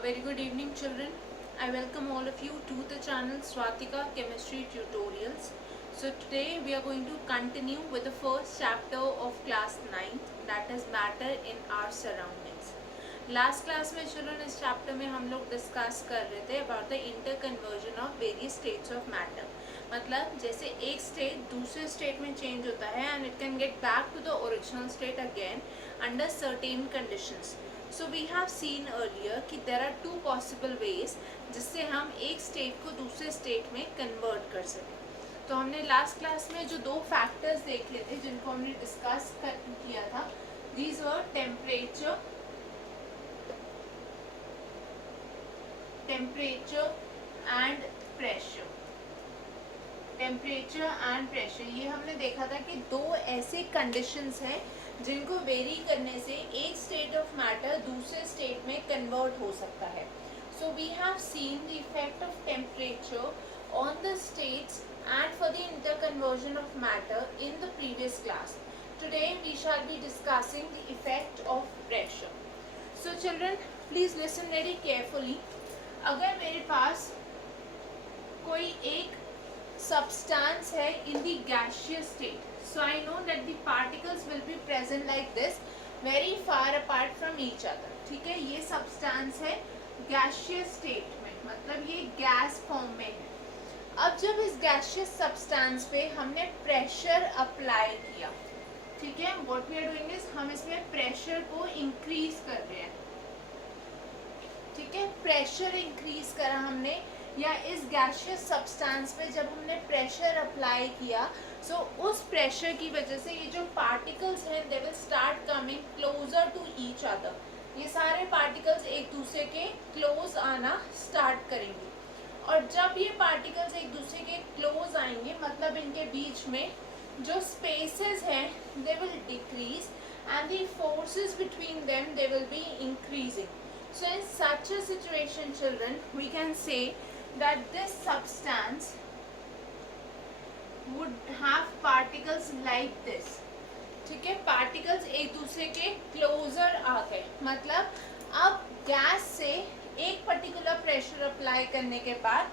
A very good evening, children. I welcome all of you to the channel Swatika Chemistry Tutorials. So today we are going to continue with the first chapter of class 9, that is matter in our surroundings. Last class में children इस chapter में हम लोग discuss कर रहे थे about the interconversion of various states of matter. मतलब जैसे एक state दूसरे state में change होता है and it can get back to the original state again under certain conditions. So we have seen earlier कि there are two possible ways जिससे हम एक स्टेट को दूसरे स्टेट में कन्वर्ट कर सकें. तो हमने लास्ट क्लास में जो दो फैक्टर्स देख लिए थे जिनको हमने डिस्कस किया था, these were temperature and pressure. Temperature and pressure, ये हमने देखा था कि दो ऐसे कंडीशंस हैं जिनको वेरी करने से एक स्टेट ऑफ मैटर दूसरे स्टेट में कन्वर्ट हो सकता है. So we have seen the effect of temperature on the states and for the interconversion of matter in the previous class. Today we shall be discussing the effect of pressure. So children please listen very carefully. अगर मेरे पास कोई एक substance है in the gaseous state, so I know that the particles will be present like this, very far apart from each other. ठीक है, ये substance है gaseous state में, मतलब ये गैस फॉर्म में है. अब जब इस gaseous substance पे हमने pressure apply किया, ठीक है, what we are doing is हम इसमें pressure को increase कर रहे हैं. ठीक है, pressure increase करा हमने, या इस गैशियस सब्सटेंस पे जब हमने प्रेशर अप्लाई किया, सो उस प्रेशर की वजह से ये जो पार्टिकल्स हैं they will start coming closer to each other. ये सारे पार्टिकल्स एक दूसरे के क्लोज आना स्टार्ट करेंगे, और जब ये पार्टिकल्स एक दूसरे के क्लोज आएंगे मतलब इनके बीच में जो स्पेसेस हैं they will decrease and the forces between them they will be increasing. So in such a situation, children, we can say that this substance would have particles like this. ठीक है, particles एक दूसरे के closer आ गए, मतलब अब gas से एक particular pressure apply करने के बाद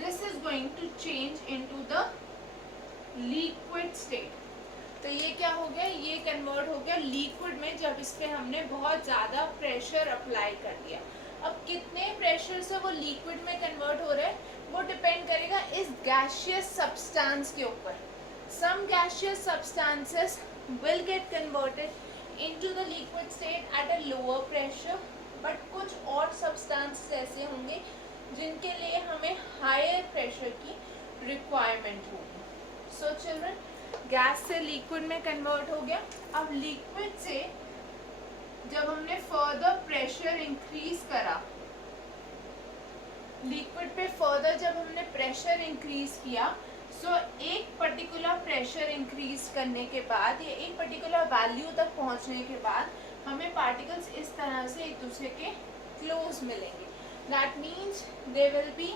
this is going to change into the liquid state. तो ये क्या हो गया, ये कन्वर्ट हो गया लिक्विड में जब इस पे हमने बहुत ज़्यादा प्रेशर अप्लाई कर दिया. अब कितने प्रेशर से वो लिक्विड में कन्वर्ट हो रहा है वो डिपेंड करेगा इस गैशियस सब्सटेंस के ऊपर. Some gaseous substances will get converted into the liquid state at a lower pressure, but कुछ और सब्सटेंसेस ऐसे होंगे जिनके लिए हमें हायर प्रेशर की रिक्वायरमेंट होगी. सो चिल्ड्रन, गैस से लिक्विड में कन्वर्ट हो गया. अब लिक्विड से जब हमने फर्दर प्रेशर इंक्रीज करा, लिक्विड पे फर्दर जब हमने प्रेशर इंक्रीज किया, सो एक पर्टिकुलर प्रेशर इंक्रीज करने के बाद या एक पर्टिकुलर वैल्यू तक पहुंचने के बाद हमें पार्टिकल्स इस तरह से एक दूसरे के क्लोज मिलेंगे. That means they will be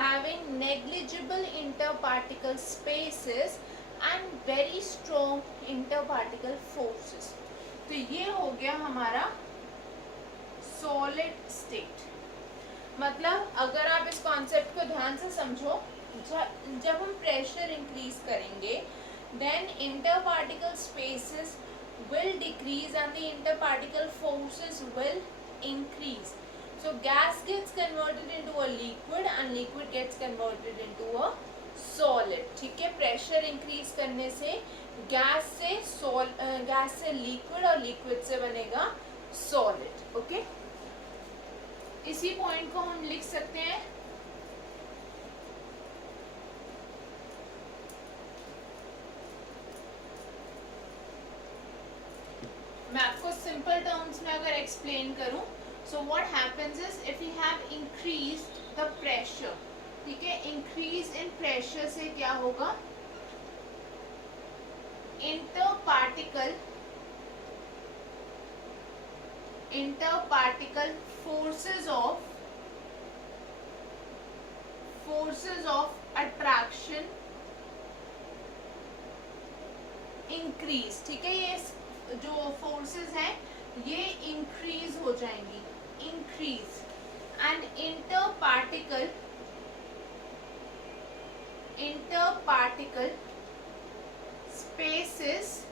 having negligible interparticle spaces and very strong interparticle forces. तो ये हो गया हमारा सॉलिड स्टेट. मतलब अगर आप इस कॉन्सेप्ट को ध्यान से समझो, जब हम प्रेशर इंक्रीज करेंगे then interparticle spaces will decrease and the interparticle forces will increase. So gas gets converted into a liquid and liquid gets converted into a solid. ठीक है, प्रेशर इंक्रीज करने से गैस से लिक्विड और liquid से बनेगा solid. Okay, इसी point को हम लिख सकते हैं मैं आपको सिंपल टर्म्स में अगर एक्सप्लेन करूं, so what happens is if we have increased the pressure, ठीक है, इंक्रीज इन प्रेशर से क्या होगा, इंटरपार्टिकल फोर्सेस ऑफ अट्रैक्शन इंक्रीज. ठीक है, ये जो फोर्सेस हैं ये इंक्रीज हो जाएंगी. Increase and interparticle spaces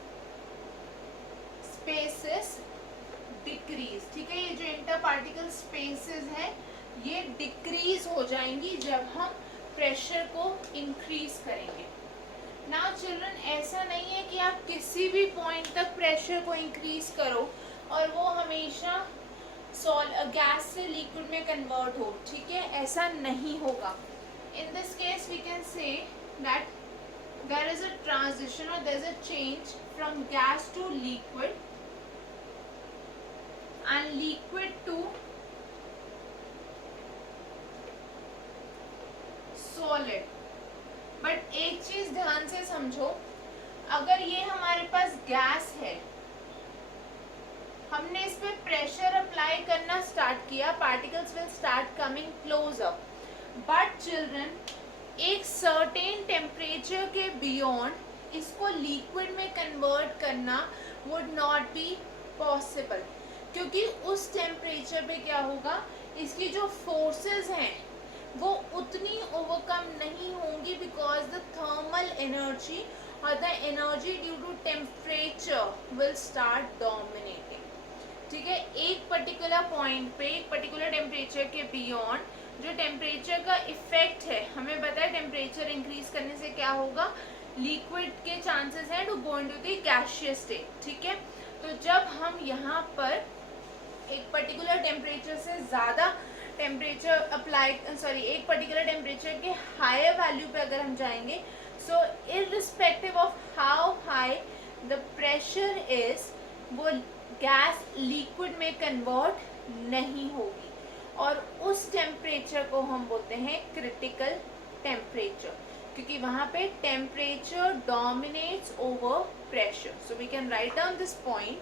decrease. ठीक है, ये जो इंटरपार्टिकल स्पेसेस हैं ये डिक्रीज हो जाएंगी जब हम प्रेशर को इंक्रीज करेंगे। नाउ चिल्ड्रन, ऐसा नहीं है कि आप किसी भी पॉइंट तक प्रेशर को इंक्रीज करो और वो हमेशा गैस से लिक्विड में कन्वर्ट हो। ठीक है, ऐसा नहीं होगा। In this case we can say that there is a transition और there is a change from gas to liquid and liquid to solid। But एक चीज ध्यान से समझो, अगर ये हमारे पास गैस है, हमने इस पे प्रेशर अप्लाई करना स्टार्ट किया, particles will start coming closure. But children, एक सर्टेन टेम्परेचर के बियॉन्ड इसको लिक्विड में कन्वर्ट करना वुड नॉट बी पॉसिबल, क्योंकि उस टेम्परेचर पे क्या होगा, इसकी जो फोर्सेस हैं वो उतनी ओवरकम नहीं होंगी, बिकॉज द थर्मल एनर्जी और the energy due to temperature will start dominating. ठीक है, एक पर्टिकुलर पॉइंट पे, एक पर्टिकुलर टेम्परेचर के बियॉन्ड जो टेम्परेचर का इफेक्ट है, हमें पता है टेम्परेचर इंक्रीज करने से क्या होगा, लिक्विड के चांसेस हैं to go into the gaseous state. ठीक है, तो जब हम यहाँ पर एक पर्टिकुलर टेम्परेचर से ज़्यादा टेम्परेचर एक पर्टिकुलर टेम्परेचर के हायर वैल्यू पे अगर हम जाएंगे, so irrespective of how high the pressure is, वो गैस लिक्विड में कन्वर्ट नहीं होगी और उस टेम्परेचर को हम बोलते हैं क्रिटिकल टेम्परेचर, क्योंकि वहाँ पे temperature dominates over pressure. So we can write down this point.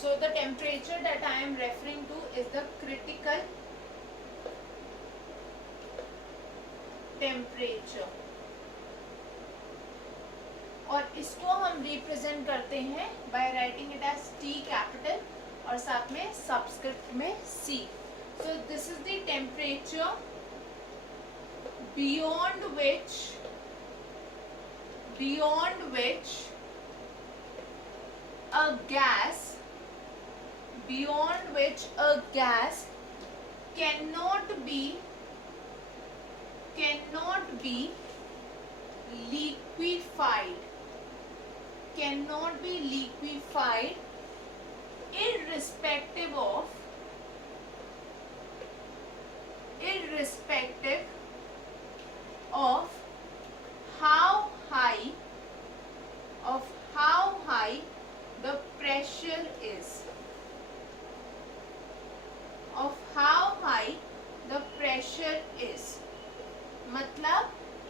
So the temperature that I am referring to is the critical temperature, और इसको हम रिप्रेजेंट करते हैं by writing it as T capital और साथ में सबस्क्रिप्ट में C। So this is the temperature beyond which a gas cannot be liquefied, irrespective of how high the pressure is, मतलब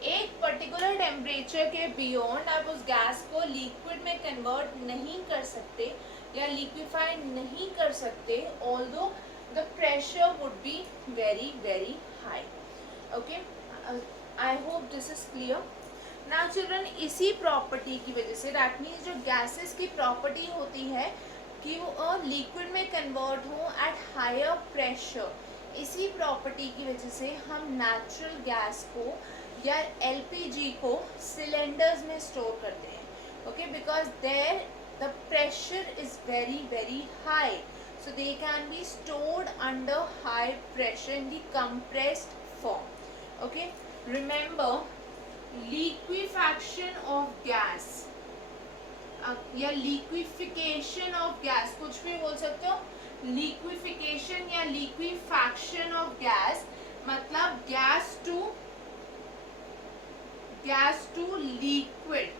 एक पर्टिकुलर टेम्परेचर के बियॉन्ड आप उस गैस को लिक्विड में कन्वर्ट नहीं कर सकते या लिक्विफाइड नहीं कर सकते, although the pressure would be very very high. Okay, I hope this is clear. Now children, इसी प्रॉपर्टी की वजह से, दैट मीन्स जो गैसेस की प्रॉपर्टी होती है कि वो लिक्विड में कन्वर्ट हो एट हायर प्रेशर, इसी प्रॉपर्टी की वजह से हम नेचुरल गैस को या एलपीजी को सिलेंडर्स में स्टोर करते हैं। Okay, because there the pressure is very very high, so they can be stored under high pressure in the compressed form. Okay, remember liquefaction of gas या liquefaction of gas, कुछ भी बोल सकते हो, liquefaction या liquefaction of gas मतलब gas to liquid.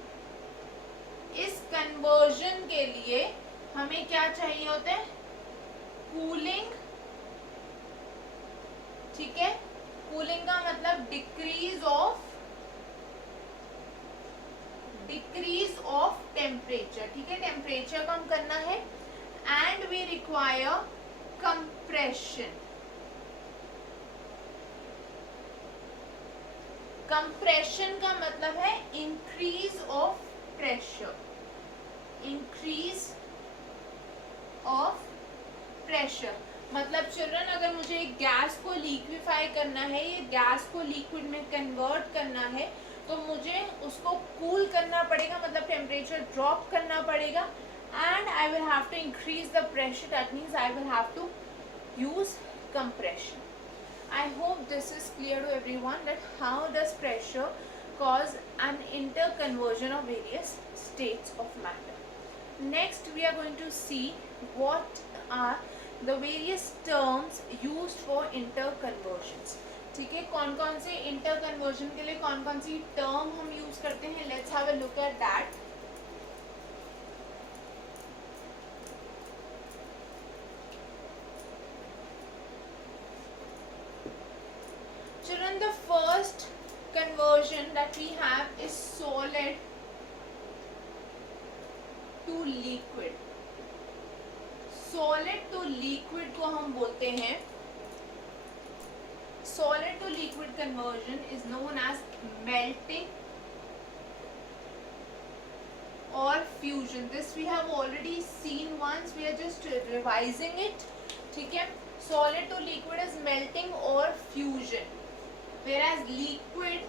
इस conversion के लिए हमें क्या चाहिए होता है, कूलिंग। ठीक है, कूलिंग का मतलब डिक्रीज ऑफ टेम्परेचर। ठीक है, टेम्परेचर कम करना है and we require compression. Compression का मतलब है increase of pressure, increase of pressure. मतलब चिल्ड्रन अगर मुझे गैस को लिक्विफाई करना है, ये गैस को लिक्विड में कन्वर्ट करना है, तो मुझे उसको कूल करना पड़ेगा, मतलब टेम्परेचर ड्रॉप करना पड़ेगा, and I will have to increase the pressure, that means I will have to use compression. I hope this is clear to everyone that how does pressure cause an interconversion of various states of matter. Next we are going to see what are the various terms used for interconversions. ठीक है, कौन कौन से interconversion के लिए कौन कौन सी term हम use करते हैं, let's have a look at that. Children, the first conversion that we have is solid to liquid. Solid to liquid को हम बोलते हैं, solid to liquid conversion is known as melting or fusion. This we have already seen once, we are just revising it. ठीक है, solid to liquid is melting or fusion, whereas liquid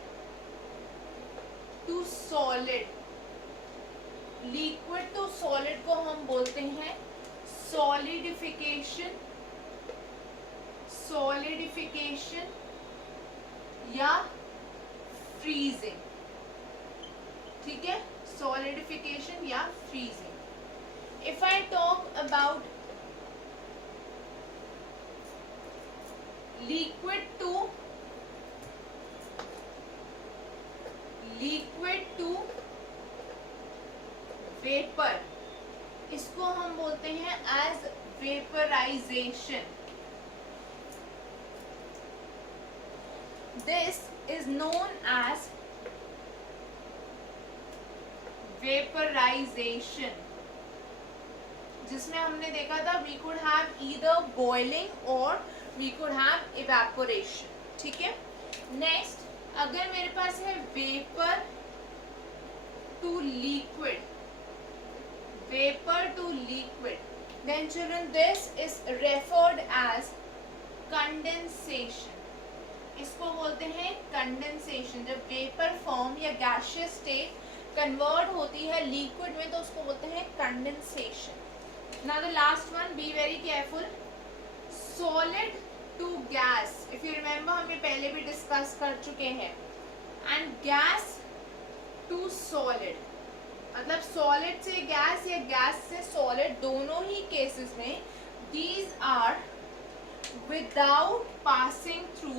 to solid, liquid to solid को हम बोलते हैं solidification, solidification या freezing. ठीक है, solidification या freezing. If I talk about liquid to vapour, इसको हम बोलते हैं as vaporisation. This is known as vaporisation, जिसमें हमने देखा था we could have either boiling और वी कुड हैव इवेपोरेशन. ठीक है, नेक्स्ट अगर मेरे पास है vapour to liquid, vapor to liquid, then children this is referred as condensation. इसको बोलते हैं condensation. जब vapor form या gaseous state convert होती है liquid में तो उसको बोलते हैं condensation. Now the last one, be very careful. Solid to gas. If you remember हम ये पहले भी discuss कर चुके हैं. And gas to solid. मतलब सॉलिड से गैस या गैस से सॉलिड, दोनों ही केसेस में these are without passing through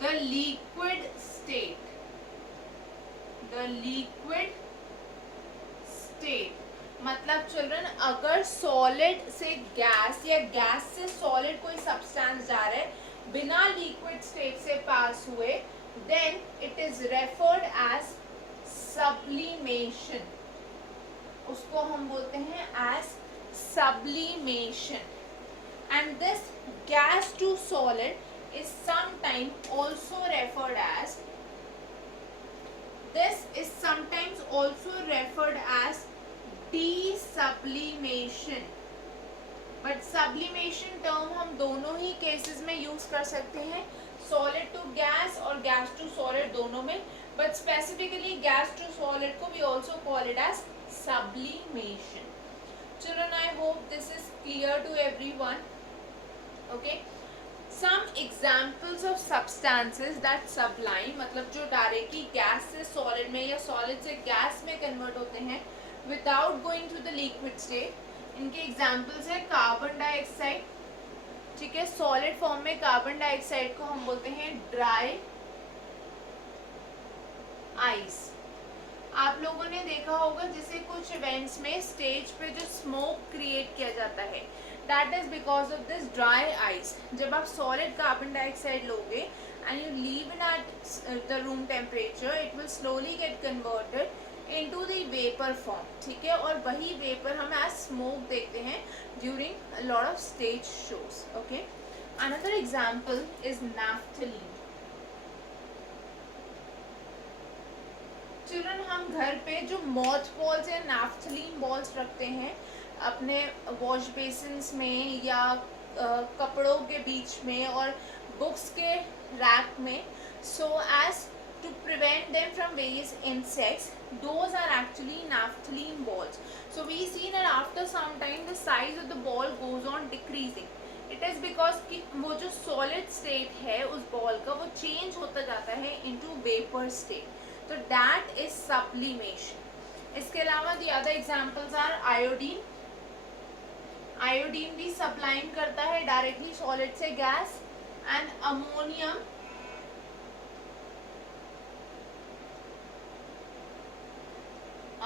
the liquid state, मतलब चिल्ड्रन अगर सॉलिड से गैस या गैस से सॉलिड कोई सब्सटेंस जा रहा है बिना लिक्विड स्टेट से पास हुए, then it is referred as sublimation. उसको हम बोलते हैं as sublimation. And this gas to solid is sometimes also referred as desublimation. But sublimation term हम दोनों ही केसेस में यूज कर सकते हैं, सॉलिड टू गैस और गैस टू सॉलिड दोनों में, but specifically gas to solid को we also call it as sublimation. Children, I hope this is clear to everyone. Okay, some examples of substances that sublime, मतलब जो directly gas से solid में या solid से gas में convert होते हैं without going to the liquid state. इनके एग्जाम्पल्स है कार्बन डाइऑक्साइड. ठीक है, सॉलिड फॉर्म में कार्बन डाइऑक्साइड को हम बोलते हैं ड्राई आइस. आप लोगों ने देखा होगा जैसे कुछ इवेंट्स में स्टेज पे जो स्मोक क्रिएट किया जाता है, that is because of this dry ice. जब आप सॉलिड कार्बन डाइऑक्साइड लोगे and you leave it at the room temperature, it will slowly get converted into the vapor form, ठीक है, और वही वेपर हम एज स्मोक देखते हैं during a lot of stage shows. Okay, another example is naphthalene. Children, हम घर पे जो मॉथ बॉल्स या नैफ्थलीन बॉल्स रखते हैं अपने वॉश बेसिन्स में या कपड़ों के बीच में और बुक्स के रैक में, so as to prevent them from various insects, those are actually naphthalene balls. So we see that after some time the size of the ball goes on decreasing. It is because कि वो जो solid state है उस ball का वो change होता जाता है into vapor state. तो that is sublimation. इसके अलावा the other examples are iodine. Iodine भी सब्लाइम करता है डायरेक्टली सॉलिड से gas. And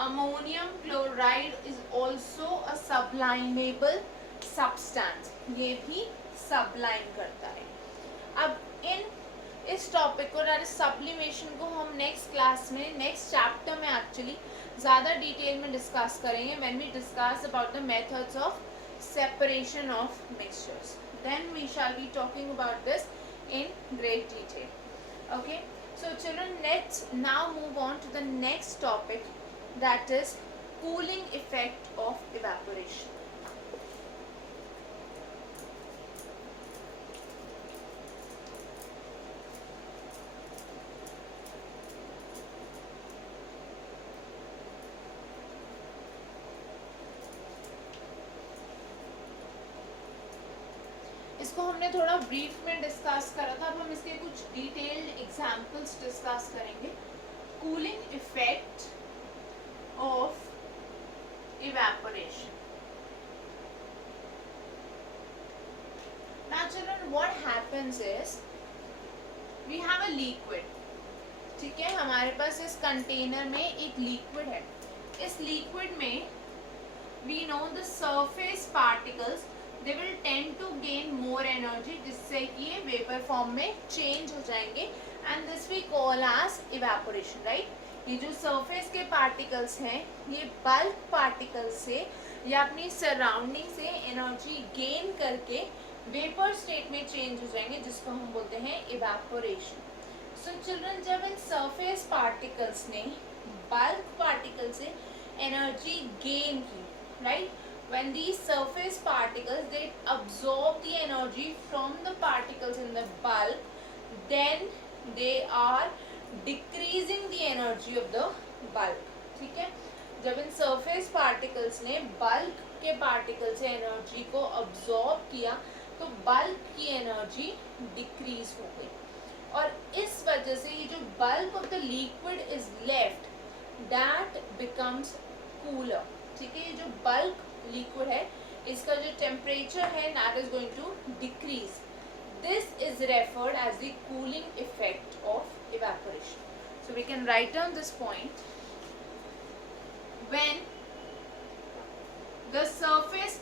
ammonium chloride is also a sublimable substance. ये भी सबलाइम करता है. अब इस टॉपिक को सब्लिमेशन को हम नेक्स्ट क्लास में नेक्स्ट चैप्टर में एक्चुअली ज़्यादा डिटेल में डिस्कस करेंगे when we discuss about the methods of separation of mixtures. Then we shall be talking about this in great detail. Okay, so children, let's now move on to the next topic, that is cooling effect of evaporation. इसको हमने थोड़ा brief में discuss करा था. अब हम इसके कुछ डिटेल्ड एग्जांपल्स डिस्कस करेंगे. Cooling effect of evaporation. Now children, what happens is we have a liquid. ठीक है, हमारे पास इस कंटेनर में एक लिक्विड है. इस लिक्विड में we know the surface particles they will tend to gain more energy, जिससे कि ये वेपर फॉर्म में चेंज हो जाएंगे. And this we call as evaporation. Right, ये जो सरफेस के पार्टिकल्स हैं ये बल्क पार्टिकल्स से या अपनी सराउंडिंग से एनर्जी गेन करके वेपर स्टेट में चेंज हो जाएंगे, जिसको हम बोलते हैं इवेपोरेशन. सो चिल्ड्रन, जब इन सरफेस पार्टिकल्स ने बल्क पार्टिकल से एनर्जी गेन की, right, when these surface particles they absorb the energy from the particles in the bulk, then they are decreasing the energy of the bulk. ठीक है, जब इन surface particles ने bulk के particle से energy को absorb किया तो bulk की energy decrease हो गई. और इस वजह से ये जो bulk of the liquid is left, that becomes cooler. ठीक है, ये जो bulk लिक्विड है इसका जो टेम्परेचर है that is going to decrease. This is referred as the cooling effect of evaporation. So we can write down this point. When the surface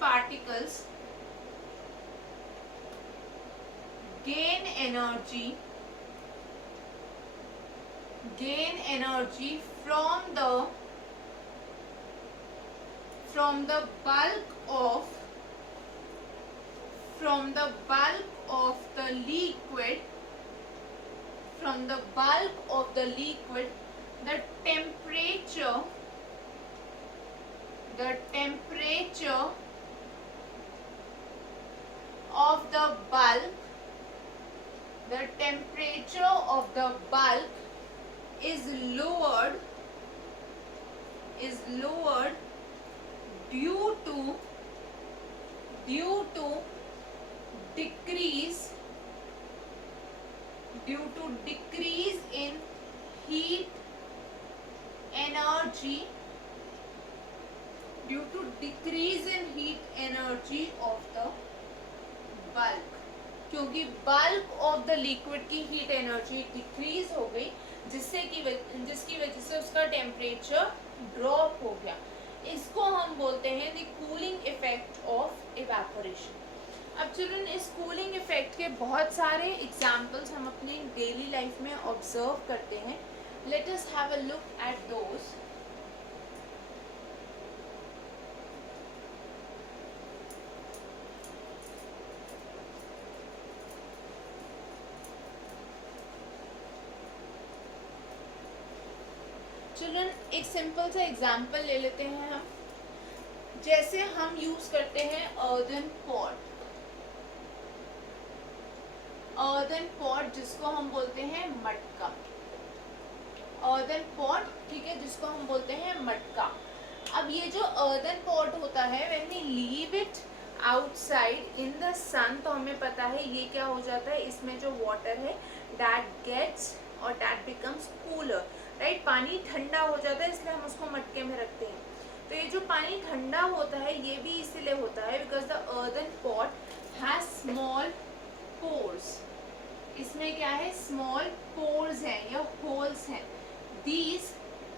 particles gain energy from the bulk of the liquid, the temperature of the bulk is lowered due to decrease in heat energy of the bulk. क्योंकि bulk of the liquid की heat energy decrease हो गई, जिसकी वजह से उसका temperature drop हो गया. इसको हम बोलते हैं the cooling effect of evaporation. अब चिल्ड्रन इस कूलिंग इफेक्ट के बहुत सारे एग्जाम्पल्स हम अपनी डेली लाइफ में ऑब्जर्व करते हैं. Let us have a look at those. Children एक सिंपल सा एग्जाम्पल ले लेते हैं हम. जैसे हम यूज करते हैं अर्दन पॉट. अर्दन पॉट जिसको हम बोलते हैं मटका. अर्दन पॉट, ठीक है, जिसको हम बोलते हैं मटका. अब ये जो अर्दन पॉट होता है, when we leave it outside in the sun, तो हमें पता है ये क्या हो जाता है, इसमें जो वाटर है दैट गेट्स और दैट बिकम्स कूलर, राइट. पानी ठंडा हो जाता है, इसलिए हम उसको मटके में रखते हैं. तो ये जो पानी ठंडा होता है ये भी इसलिए होता है because the earthen pot has small pores. इसमें क्या है, स्मॉल पोर्स हैं या होल्स हैं. These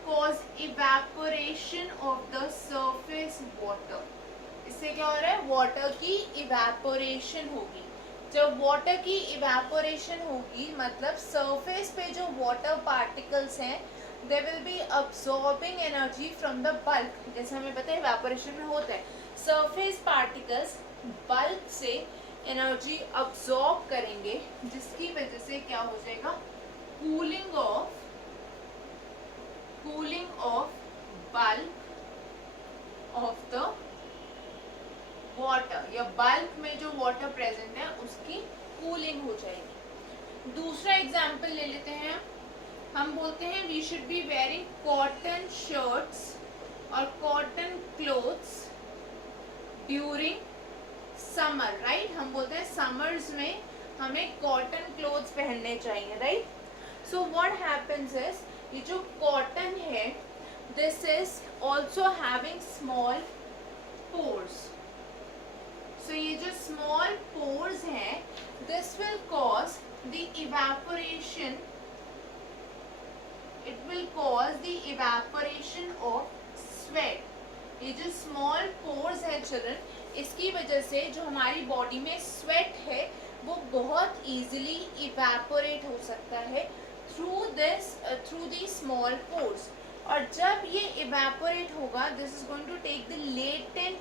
cause evaporation of the surface water. इससे क्या हो रहा है, वाटर की इवेपोरेशन होगी. जब वाटर की इवेपोरेशन होगी मतलब सरफेस पे जो वाटर पार्टिकल्स हैं they will be absorbing energy from the bulk. जैसे हमें पता है इवेपोरेशन में होता है सरफेस पार्टिकल्स बल्क से एनर्जी अब्सॉर्ब करेंगे, जिसकी वजह से क्या हो जाएगा, cooling of bulk of the water, या बल्क में जो वाटर प्रेजेंट है उसकी कूलिंग हो जाएगी. दूसरा एग्जाम्पल ले लेते हैं. हम बोलते हैं we should be wearing cotton shirts और cotton clothes during summer, right. हम बोलते हैं समर्स में हमें कॉटन क्लोथ्स पहनने चाहिए, right. So what happens is, ये जो कॉटन है this is also having small pores. So ये जो स्मॉल पोर्स हैं this will cause the evaporation, it will cause the evaporation of sweat. ये जो small pores है children, इसकी वजह से जो हमारी बॉडी में sweat है वो बहुत easily evaporate हो सकता है through the small pores. और जब ये evaporate होगा this is going to take the latent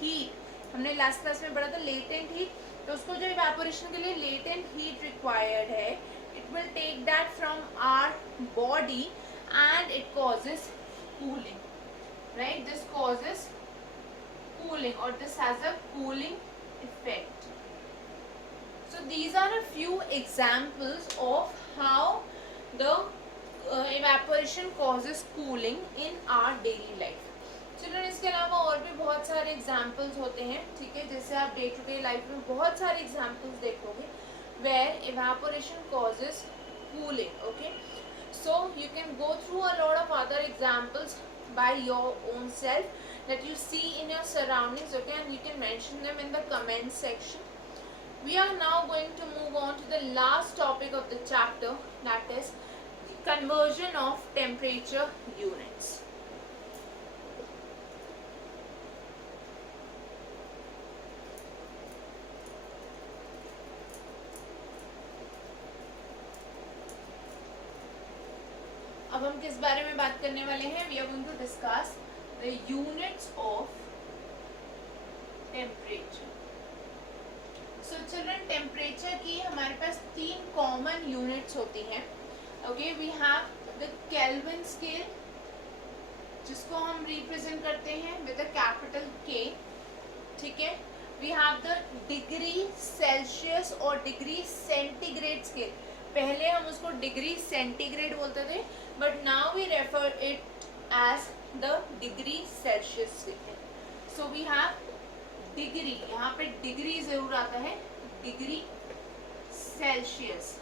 heat. हमने लास्ट क्लास में पढ़ा था latent heat, तो उसको जो evaporation के लिए latent heat required है, it will take that from our body and it causes cooling, right. This causes cooling or this has a cooling effect. So these are a few examples of how the evaporation causes cooling in our daily life. Children इसके अलावा और भी बहुत सारे examples होते हैं, ठीक है, जैसे आप डे टू डे लाइफ में बहुत सारे एग्जाम्पल्स देखोगे where evaporation causes cooling. Okay, so you can go through a lot of other examples by your own self that you see in your surroundings, okay, and you can mention them in the comment section. We are now going to move on to the last topic of the chapter, that is conversion of temperature units. अब हम किस बारे में बात करने वाले हैं, we are going to discuss the units of temperature. So children temperature की हमारे पास 3 कॉमन यूनिट्स होती हैं. Okay, we have the Kelvin scale जिसको हम रिप्रेजेंट करते हैं विद अ कैपिटल के, ठीक है. We have the degree Celsius और डिग्री सेंटीग्रेड स्केल. पहले हम उसको डिग्री सेंटीग्रेड बोलते थे but now we refer it as the degree Celsius. So we have degree, यहाँ पे डिग्री जरूर आता है, डिग्री सेल्सियस.